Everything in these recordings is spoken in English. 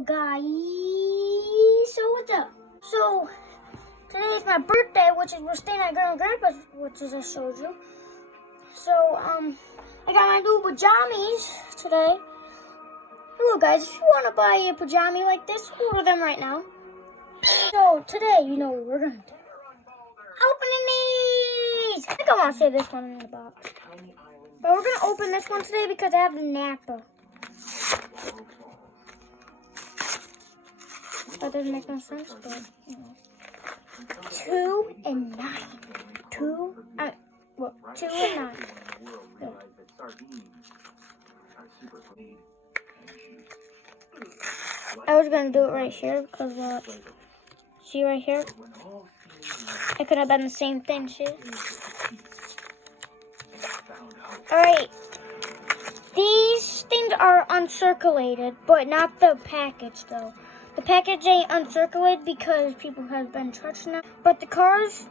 Yo guys, so what's up? So today is my birthday, which is we're staying at Grandma and Grandpa's, which is I showed you. So I got my new pajamas today. Hello guys, if you want to buy a pajama like this, order them right now. So today, you know what we're gonna do? Opening these! I think I want to save this one in the box. But we're gonna open this one today because I have the Napa. That doesn't make no sense, but you know. 2 and 9. 2 and 9. Yeah. I was gonna do it right here because see right here? It could have been the same thing, see? Alright. These things are uncirculated, but not the package though. The package ain't uncirculated because people have been touching them, but the cars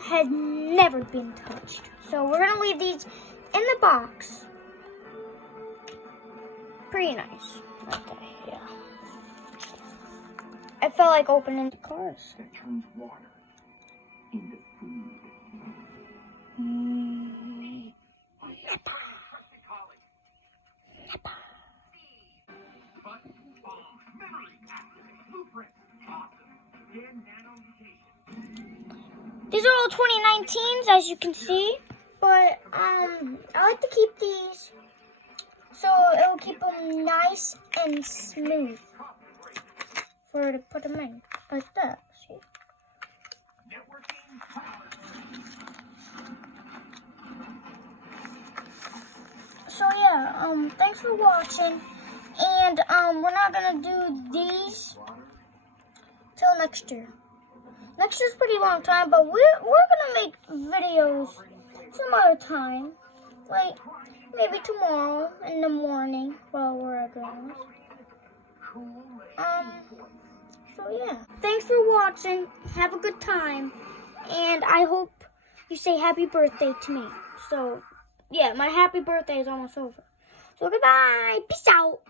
had never been touched. So we're gonna leave these in the box. Pretty nice. Okay, yeah. I felt like opening the cars. That turns water into food. These are all 2019s, as you can see, but I like to keep these so it will keep them nice and smooth for to put them in like that. See? So yeah, thanks for watching, and we're not gonna do these till next year. Next year's a pretty long time, but we're gonna make videos some other time, like maybe tomorrow in the morning while we're at Grandma's. So yeah, thanks for watching. Have a good time, and I hope you say happy birthday to me. So yeah, my happy birthday is almost over. So goodbye, peace out.